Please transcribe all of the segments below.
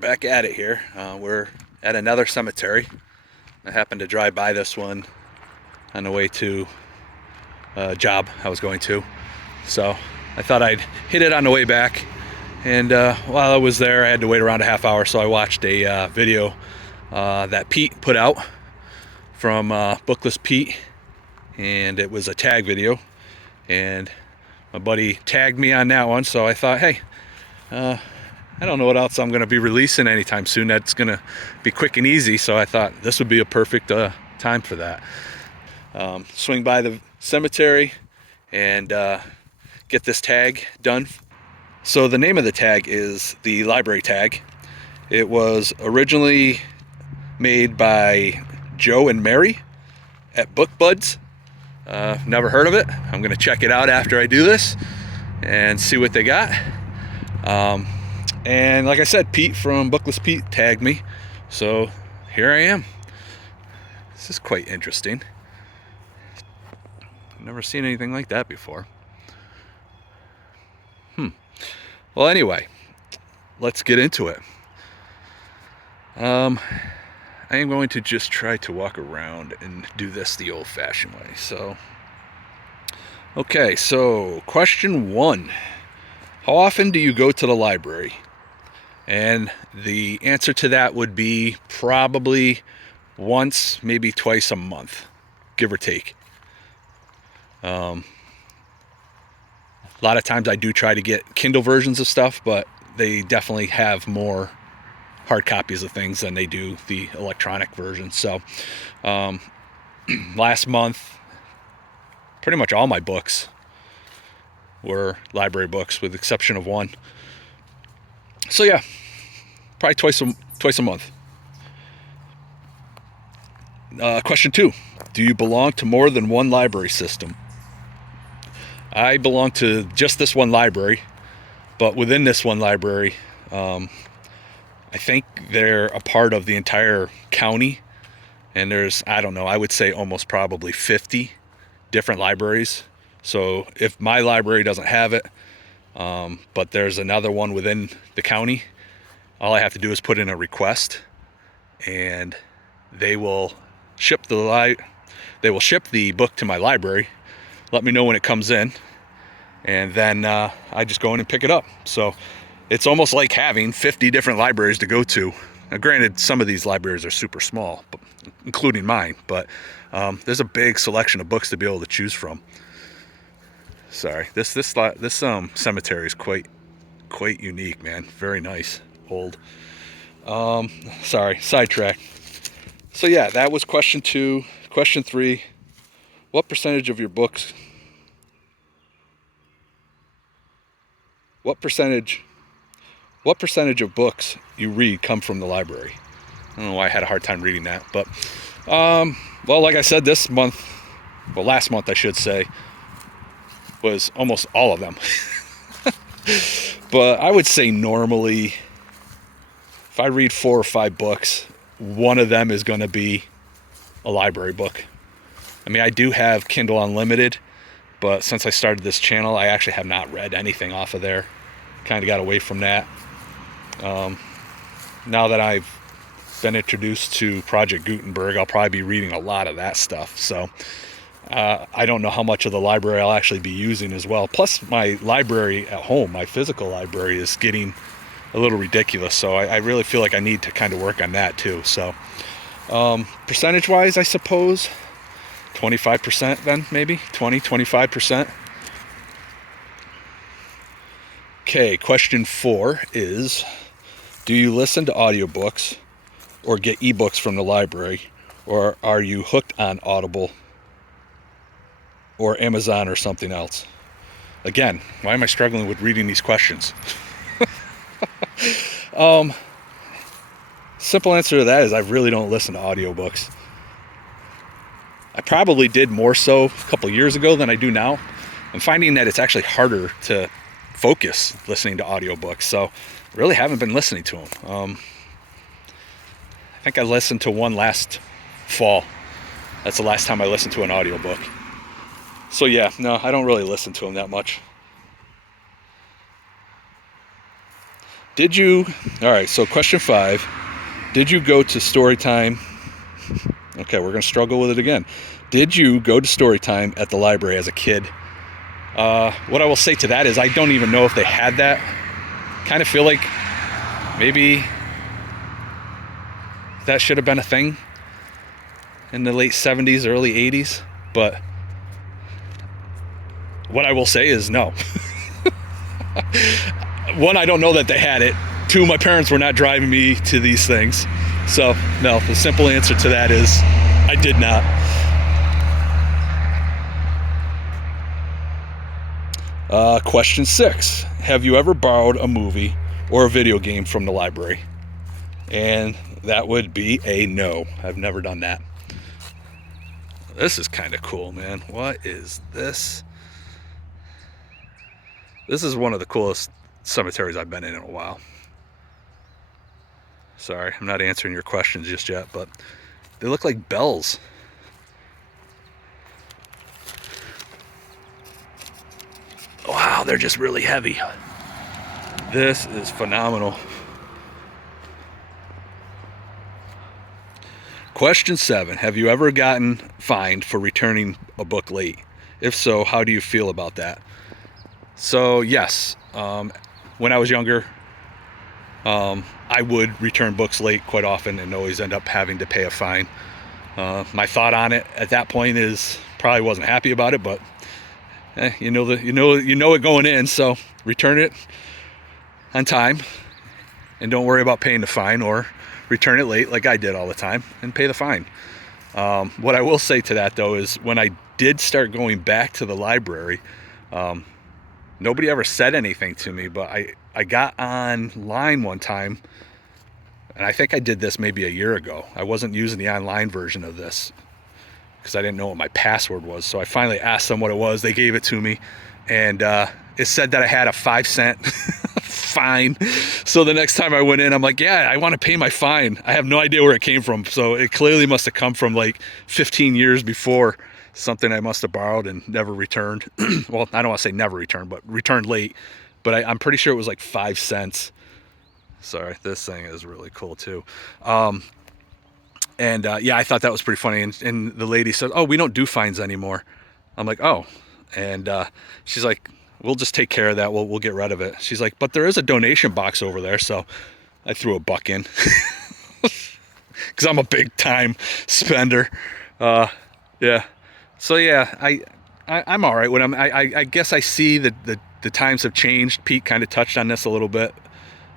back at it here. We're at another cemetery. I happened to drive by this one on the way to a job I was going to. So I thought I'd hit it on the way back. And while I was there, I had to wait around a half hour, so I watched a video that Pete put out from Bookless Pete. And it was a tag video. And my buddy tagged me on that one, so I thought, hey, I don't know what else I'm going to be releasing anytime soon that's going to be quick and easy, so I thought this would be a perfect time for that. Swing by the cemetery and get this tag done. So the name of the tag is the library tag. It was originally made by Joe and Mary at Book Buds. Never heard of it. I'm going to check it out after I do this and see what they got. And like I said, Pete from Bookless Pete tagged me, so here I am. This is quite interesting. I've never seen anything like that before. Well, anyway, let's get into it. I am going to just try to walk around and do this the old-fashioned way. So, okay, so question 1. How often do you go to the library? And the answer to that would be probably once, maybe twice a month, give or take. A lot of times I do try to get Kindle versions of stuff, but they definitely have more hard copies of things than they do the electronic version. So last month, pretty much all my books were library books with the exception of one. So yeah, probably twice a month. Question 2. Do you belong to more than one library system? I belong to just this one library, but within this one library, I think they're a part of the entire county, and there's, I don't know, I would say almost probably 50 different libraries. So if my library doesn't have it, but there's another one within the county, all I have to do is put in a request, and they will ship the book to my library, let me know when it comes in, and then I just go in and pick it up. So it's almost like having 50 different libraries to go to. Now, granted, some of these libraries are super small, including mine, but there's a big selection of books to be able to choose from. Sorry, this cemetery is quite unique, man. Very nice, old. Sorry, sidetrack. So yeah, that was question 2. Question 3: What percentage of books you read come from the library? I don't know why I had a hard time reading that, but well, like I said, last month I should say, was almost all of them. But I would say normally, if I read 4 or 5 books, one of them is going to be a library book. I mean, I do have Kindle Unlimited, but since I started this channel, I actually have not read anything off of there. Kind of got away from that. Now that I've been introduced to Project Gutenberg, I'll probably be reading a lot of that stuff. So I don't know how much of the library I'll actually be using as well. Plus, my library at home, my physical library, is getting a little ridiculous. So I really feel like I need to kind of work on that too. So percentage-wise, I suppose 25% then, maybe 25%. Okay, question 4 is, do you listen to audiobooks or get ebooks from the library, or are you hooked on Audible or Amazon or something else? Again, why am I struggling with reading these questions? Simple answer to that is I really don't listen to audiobooks. I probably did more so a couple years ago than I do now. I'm finding that it's actually harder to focus listening to audiobooks, so I really haven't been listening to them. I think I listened to one last fall. That's the last time I listened to an audiobook. So yeah, no, I don't really listen to them that much. Did you, all right, so question 5, did you go to story time? Okay, we're going to struggle with it again. Did you go to story time at the library as a kid? What I will say to that is I don't even know if they had that. Kind of feel like maybe that should have been a thing in the late 70s, early 80s. But what I will say is no. One, I don't know that they had it. Two, my parents were not driving me to these things. So, no, the simple answer to that is I did not. Question 6. Have you ever borrowed a movie or a video game from the library? And that would be a no. I've never done that. This is kind of cool, man. What is this? This is one of the coolest cemeteries I've been in a while. Sorry, I'm not answering your questions just yet, but they look like bells. Wow, they're just really heavy. This is phenomenal. Question 7. Have you ever gotten fined for returning a book late? If so, how do you feel about that? So, yes. When I was younger, I would return books late quite often and always end up having to pay a fine. My thought on it at that point is probably wasn't happy about it, but you know it going in, so return it on time and don't worry about paying the fine, or return it late like I did all the time and pay the fine. What I will say to that though is when I did start going back to the library, nobody ever said anything to me, but I got online one time, and I think I did this maybe a year ago. I wasn't using the online version of this because I didn't know what my password was. So I finally asked them what it was. They gave it to me, and it said that I had a 5-cent fine. So the next time I went in, I'm like, yeah, I want to pay my fine. I have no idea where it came from. So it clearly must have come from like 15 years before, something I must have borrowed and never returned. Well, I don't want to say never returned, but returned late. But I'm pretty sure it was like 5 cents. Sorry, this thing is really cool too. Yeah, I thought that was pretty funny. And the lady said, oh, we don't do fines anymore. I'm like, oh. And she's like, we'll just take care of that. We'll get rid of it. She's like, but there is a donation box over there. So I threw $1 in because I'm a big time spender. Yeah. So yeah, I'm all right with them. I guess I see that the times have changed. Pete kind of touched on this a little bit.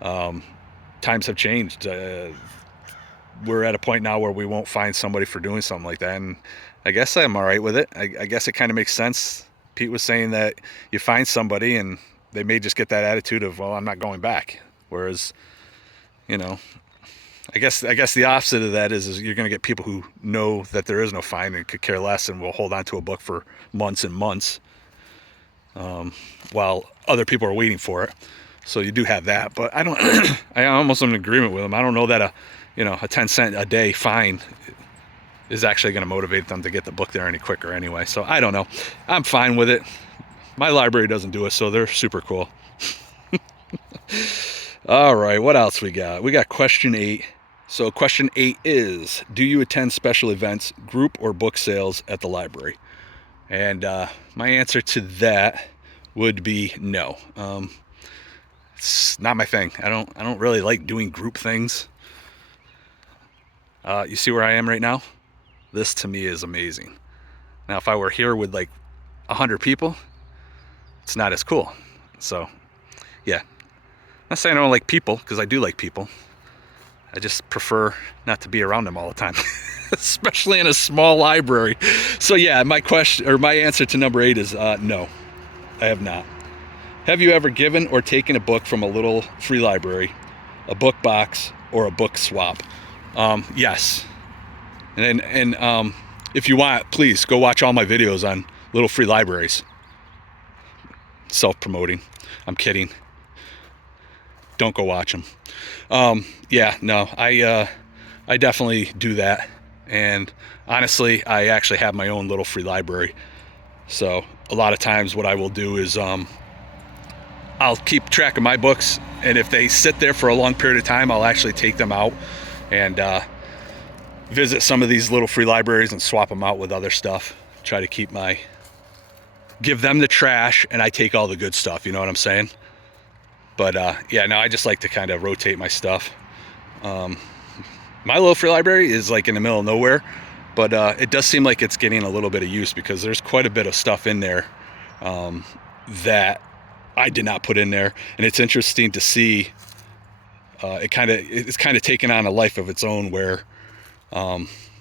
Times have changed. We're at a point now where we won't find somebody for doing something like that, and I guess I'm all right with it. I guess it kind of makes sense. Pete was saying that you find somebody and they may just get that attitude of, well, I'm not going back. Whereas, you know, I guess the opposite of that is you're going to get people who know that there is no fine and could care less and will hold on to a book for months and months, while other people are waiting for it. So you do have that, but I don't. I almost am in agreement with them. I don't know that a 10-cent a day fine is actually going to motivate them to get the book there any quicker anyway. So I don't know. I'm fine with it. My library doesn't do it, so they're super cool. All right, what else we got? We got question 8. So question 8 is, do you attend special events, group or book sales at the library? And my answer to that would be no. It's not my thing. I don't really like doing group things. You see where I am right now? This to me is amazing. Now, if I were here with like 100 people, it's not as cool. So, yeah. I'm not saying I don't like people, because I do like people. I just prefer not to be around them all the time, especially in a small library. So yeah, my answer to number 8 is no, I have not. Have you ever given or taken a book from a little free library, a book box, or a book swap? Yes. And if you want, please go watch all my videos on little free libraries. Self-promoting. I'm kidding. Don't go watch them. Yeah, no, I definitely do that. And honestly, I actually have my own little free library. So a lot of times what I will do is I'll keep track of my books, and if they sit there for a long period of time, I'll actually take them out and visit some of these little free libraries and swap them out with other stuff. Try to give them the trash, and I take all the good stuff, you know what I'm saying? But yeah, no, I just like to kind of rotate my stuff. My little free library is like in the middle of nowhere, but it does seem like it's getting a little bit of use because there's quite a bit of stuff in there that I did not put in there, and it's interesting to see. It's kind of taken on a life of its own, where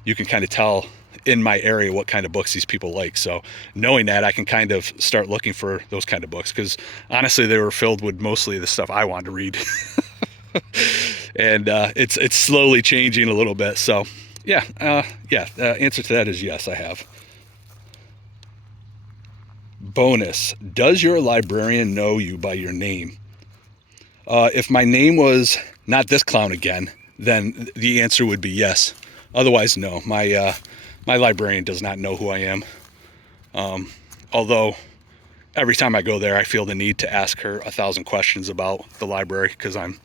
you can kind of tell in my area what kind of books these people like. So knowing that, I can kind of start looking for those kind of books, because honestly, they were filled with mostly the stuff I wanted to read. And it's slowly changing a little bit. So yeah, answer to that is yes, I have. Bonus: does your librarian know you by your name? If my name was not this clown again, then the answer would be yes. Otherwise, no. My librarian does not know who I am. Although every time I go there, I feel the need to ask her 1,000 questions about the library, because I'm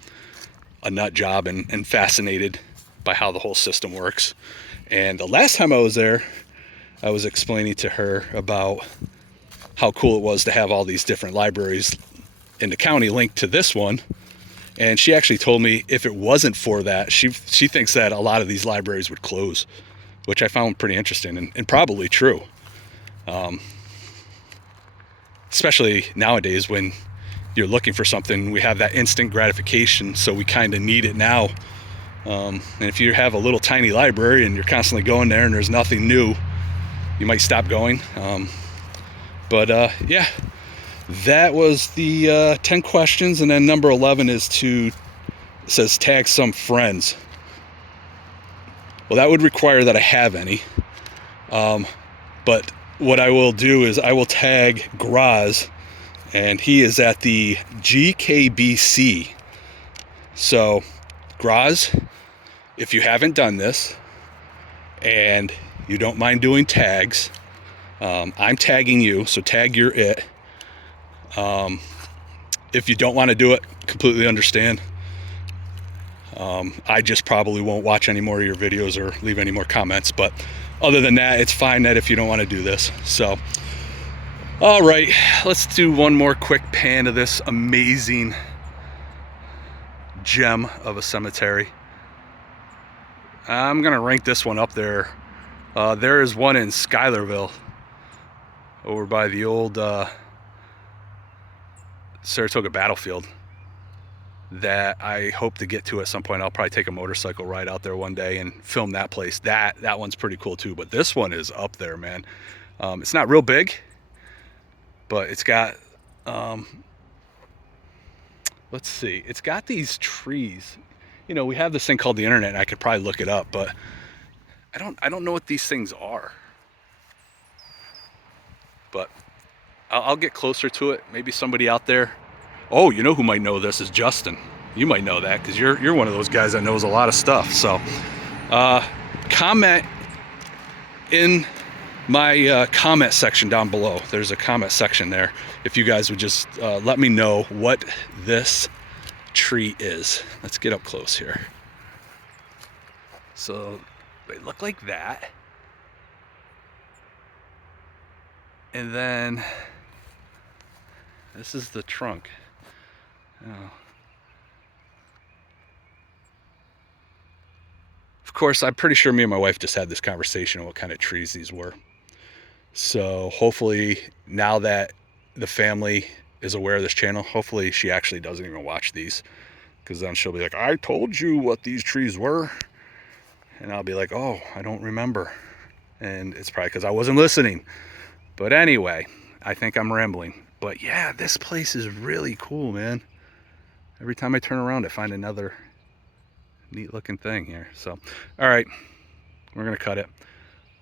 a nut job and fascinated by how the whole system works. And the last time I was there, I was explaining to her about how cool it was to have all these different libraries in the county linked to this one. And she actually told me if it wasn't for that, she thinks that a lot of these libraries would close, which I found pretty interesting and probably true. Especially nowadays when you're looking for something, we have that instant gratification, so we kind of need it now. And if you have a little tiny library and you're constantly going there and there's nothing new, you might stop going. But yeah, that was the 10 questions. And then number 11 says tag some friends. Well, that would require that I have any. But what I will do is I will tag Graz, and he is at the GKBC. So Graz, if you haven't done this and you don't mind doing tags, I'm tagging you, so tag your it. If you don't want to do it, completely understand. I just probably won't watch any more of your videos or leave any more comments, but other than that, it's fine that if you don't want to do this. So all right, let's do one more quick pan of this amazing gem of a cemetery. I'm gonna rank this one up there. There is one in Schuylerville over by the old Saratoga battlefield that I hope to get to at some point. I'll probably take a motorcycle ride out there one day and film that place. That one's pretty cool too, but this one is up there, man. It's not real big, but it's got let's see, it's got these trees. You know, we have this thing called the internet, and I could probably look it up, but I don't know what these things are. But I'll get closer to it. Maybe somebody out there. Oh, you know who might know this is Justin. You might know that because you're one of those guys that knows a lot of stuff. So comment in my comment section down below. There's a comment section there. If you guys would just let me know what this tree is. Let's get up close here. So they look like that. And then this is the trunk. Oh. Of course, I'm pretty sure me and my wife just had this conversation on what kind of trees these were. So hopefully now that the family is aware of this channel, hopefully she actually doesn't even watch these, because then she'll be like, I told you what these trees were. And I'll be like, oh, I don't remember. And it's probably because I wasn't listening. But anyway, I think I'm rambling. But yeah, this place is really cool, man. Every time I turn around, I find another neat looking thing here. So, all right, we're going to cut it.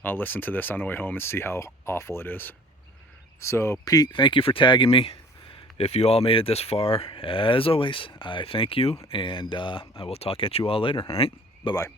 I'll listen to this on the way home and see how awful it is. So, Pete, thank you for tagging me. If you all made it this far, as always, I thank you. And I will talk at you all later. All right, bye-bye.